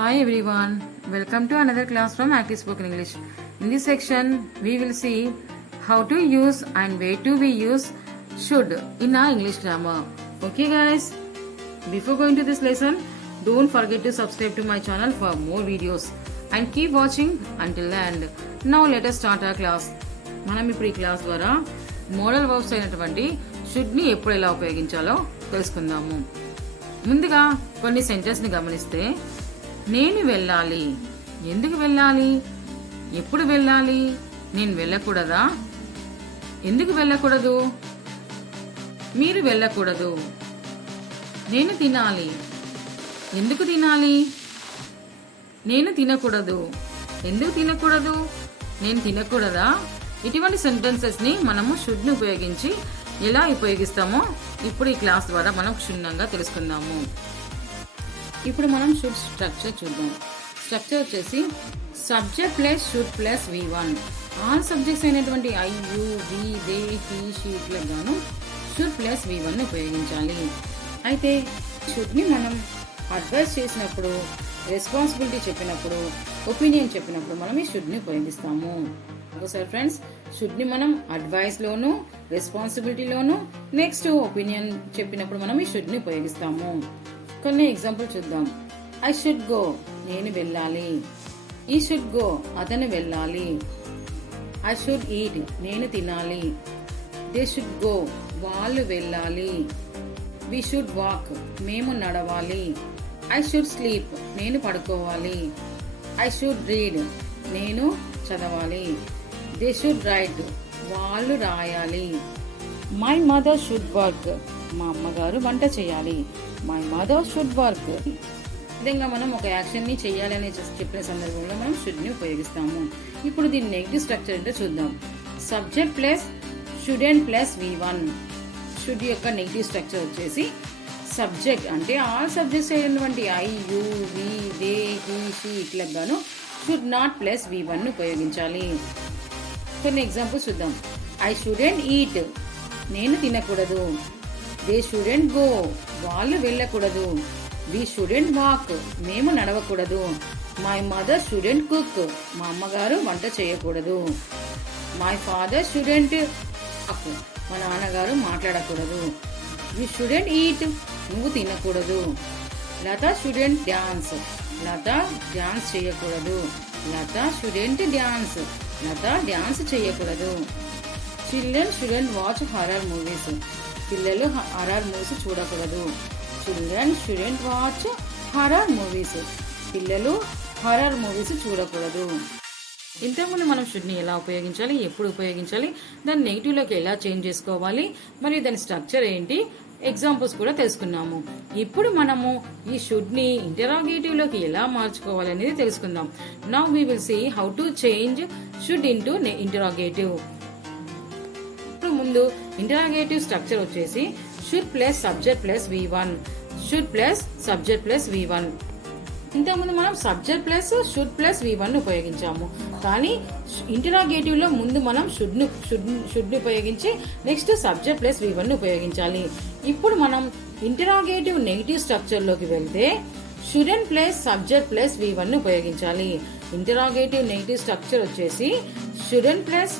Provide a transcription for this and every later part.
Hi everyone, welcome to another class from Active Spoken English. In this section, we will see how to use and where to we use should in our English grammar. Okay guys, before going to this lesson, don't forget to subscribe to my channel for more videos and keep watching until the end. Now let us start our class. మనం ఇప్పుడు ఈ class ద్వారా modal verbs అయినటువంటి should ని ఎప్పుడు ఎలా ఉపయోగించాలో తెలుసుకుందాము. ముందుగా కొన్ని సెంటెన్స్ ని గమనిస్తే, నేను వెళ్ళాలి, ఎందుకు వెళ్ళాలి, ఎప్పుడు వెళ్ళాలి, నేను వెళ్ళకూడదా, ఎందుకు వెళ్ళకూడదు, మీరు వెళ్ళకూడదు, నేను తినాలి, ఎందుకు తినాలి, నేను తినకూడదు, ఎందుకు తినకూడదు, నేను తినకూడదా. ఇటువంటి సెంటెన్సెస్ ని మనము షుడ్ ని ఉపయోగించి ఎలా ఉపయోగిస్తామో ఇప్పుడు ఈ క్లాస్ ద్వారా మనం క్షుణ్ణంగా తెలుసుకుందాము. ఇప్పుడు మనం షుడ్ స్ట్రక్చర్ చూద్దాం. స్ట్రక్చర్ వచ్చేసి subject plus should plus V1. All subjects అయినటువంటి I, you, we, they, he, she ఇట్లా గాను షుడ్ ప్లస్ V1 ని ఉపయోగించాలి. అయితే షుడ్ ని మనం అడ్వైస్ చేసినప్పుడు, రెస్పాన్సిబిలిటీ చెప్పినప్పుడు, ఒపీనియన్ చెప్పినప్పుడు మనం ఈ షుడ్ ని ఉపయోగిస్తాము. ఒకసారి ఫ్రెండ్స్, షుడ్ ని మనం అడ్వైస్ లోను, రెస్పాన్సిబిలిటీలోను, నెక్స్ట్ ఒపీనియన్ చెప్పినప్పుడు మనం ఈ షుడ్ ని ఉపయోగిస్తాము. కొన్ని ఎగ్జాంపుల్ చూద్దాం. ఐ షుడ్ గో, నేను వెళ్ళాలి. ఈ షుడ్ గో, అతను వెళ్ళాలి. ఐ షుడ్ ఈట్, నేను తినాలి. దే షుడ్ గో, వాళ్ళు వెళ్ళాలి. వి షుడ్ వాక్, మేము నడవాలి. ఐ షుడ్ స్లీప్, నేను పడుకోవాలి. ఐ షుడ్ రీడ్, నేను చదవాలి. దే షుడ్ రైట్, వాళ్ళు రాయాలి. మై మదర్ షుడ్ వర్క్, మా అమ్మగారు వంట చేయాలి. My mother should work. విధంగా మనం ఒక యాక్షన్ ని చేయాలని చెప్పిన సందర్భంలో మనం షుడ్ ని ఉపయోగిస్తాము. ఇప్పుడు దీని నెగిటివ్ స్ట్రక్చర్ ఏంటో చూద్దాం. Subject plus shouldn't plus V1. Should యొక్క నెగిటివ్ స్ట్రక్చర్ వచ్చేసి సబ్జెక్ట్ అంటే ఆల్ సబ్జెక్ట్స్ అయినటువంటి I, you, we, they, he, she ఇట్లా గాను షుడ్ నాట్ ప్లస్ V1 ని ఉపయోగించాలి. కొన్ని ఎగ్జాంపుల్స్ చూద్దాం. ఐ షుడెంట్ ఈట్, నేను తినకూడదు. దే షుడెంట్ గో, వాళ్ళు వెళ్ళకూడదు. వి షుడెంట్ వాక్, మేము నడవకూడదు. మై మదర్ షుడెంట్ కుక్, మా అమ్మగారు వంట చేయకూడదు. మై ఫాదర్ షుడెంట్ టాక్, మా నాన్నగారు మాట్లాడకూడదు. వి షుడెంట్ ఈట్, నువ్వు తినకూడదు. లత షుడెంట్ డ్యాన్స్, లత డ్యాన్స్ చేయకూడదు. లత షుడెంట్ డ్యాన్స్, లత డ్యాన్స్ చేయకూడదు. Children student watch horror movies, పిల్లలు హారర్ మూవీస్ చూడకూడదు. Children student watch horror movies, పిల్లలు హారర్ మూవీస్ చూడకూడదు. ఇంతకుముందు మనం షుడ్ని ఎలా ఉపయోగించాలి, ఎప్పుడు ఉపయోగించాలి, దాన్ని నెగిటివ్లోకి ఎలా చేంజ్ చేసుకోవాలి, మరియు దాని స్ట్రక్చర్ ఏంటి, ఎగ్జాంపుల్స్ కూడా తెలుసుకున్నాము. ఇప్పుడు మనము ఈ షుడ్ ని ఇంటరాగేటివ్ లోకి ఎలా మార్చుకోవాలి అనేది తెలుసుకుందాం. Now we will see how to change should into interrogative. ఇప్పుడు ముందు ఇంటరాగేటివ్ స్ట్రక్చర్ వచ్చేసి should plus subject plus V1. Should plus subject plus V1. ఇంతకుముందు మనం subject plus should plus V1 ఉపయోగించాము. కానీ ఇంటరాగేటివ్ లో ముందు మనం షుడ్ ఉపయోగించి నెక్స్ట్ సబ్జెక్ట్ ప్లస్ V1 ఉపయోగించాలి. ఇప్పుడు మనం ఇంటరాగేటివ్ నెగిటివ్ స్ట్రక్చర్ లోకి వెళ్తే student plus subject plus V1 ఉపయోగించాలి. ఇంటరాగేటివ్ నెగిటివ్ స్ట్రక్చర్ వచ్చేసి shouldn't plus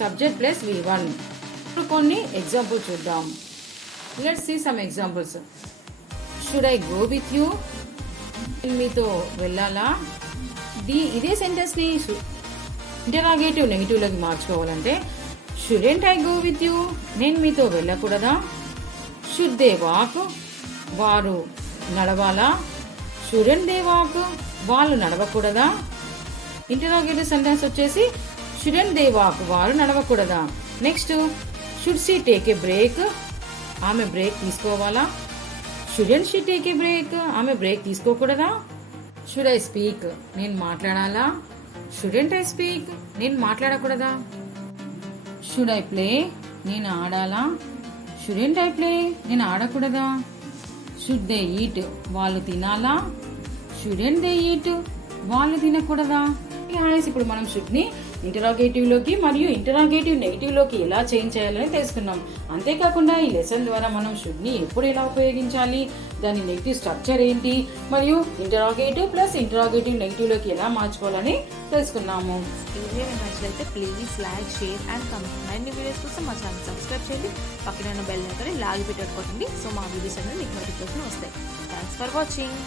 subject plus V1. ఇప్పుడు కొన్ని ఎగ్జాంపుల్ చూద్దాం. Let's see some examples. Should I go with you, మీతో వెళ్ళాలా. ఇదే సెంటెన్స్ ని ఇంటరాగేటివ్ నెగిటివ్ లోకి మార్చుకోవాలంటే shouldn't I go with you, నేను మీతో వెళ్ళకూడదా. షుడ్ దే వాక్, వారు నడవాలా. షుడెంట్ దే వాక్, వాళ్ళు నడవకూడదా. ఇంటరాగేటివ్ సెంటెన్స్ వచ్చేసి షుడెంట్ దే వాక్, వారు నడవకూడదా. Next should she take a break, ఆమె బ్రేక్ తీసుకోవాలా. Shouldn't she take a break, ఆమె బ్రేక్ తీసుకోకూడదా. షుడ్ ఐ స్పీక్, నేను మాట్లాడాలా. షుడెంట్ ఐ స్పీక్, నేను మాట్లాడకూడదా. షుడ్ ఐ ప్లే, నేను ఆడాలా. షుడెంట్ ఐ ప్లే, నేను ఆడకూడదా. షుడ్ దే ఈట్, వాళ్ళు తినాలా. షుడెంట్ దే ఈట్, వాళ్ళు తినకూడదా. ఇప్పుడు మనం షుడ్ ని ఇంటరాగేటివ్లోకి మరియు ఇంటరాగేటివ్ నెగిటివ్లోకి ఎలా చేంజ్ చేయాలని తెలుసుకున్నాం. అంతేకాకుండా ఈ లెసన్ ద్వారా మనం షుడ్ని ఎప్పుడు ఎలా ఉపయోగించాలి, దాని నెగిటివ్ స్ట్రక్చర్ ఏంటి, మరియు ఇంటరాగేటివ్ ప్లస్ ఇంటరాగేటివ్ నెగిటివ్లోకి ఎలా మార్చుకోవాలని తెలుసుకున్నాము. ఈ వీడియో మీకు నచ్చినట్లయితే please like, share and comment. మరిన్ని వీడియోస్ కోసం మా ఛానల్ సబ్స్క్రైబ్ చేయండి. పక్కన బెల్ ఐకాన్ని లాగి పెట్టుకోండి. సో మా వీడియోస్ అనేది మీకు నోటిఫికేషన్ వస్తాయి. Thanks for watching.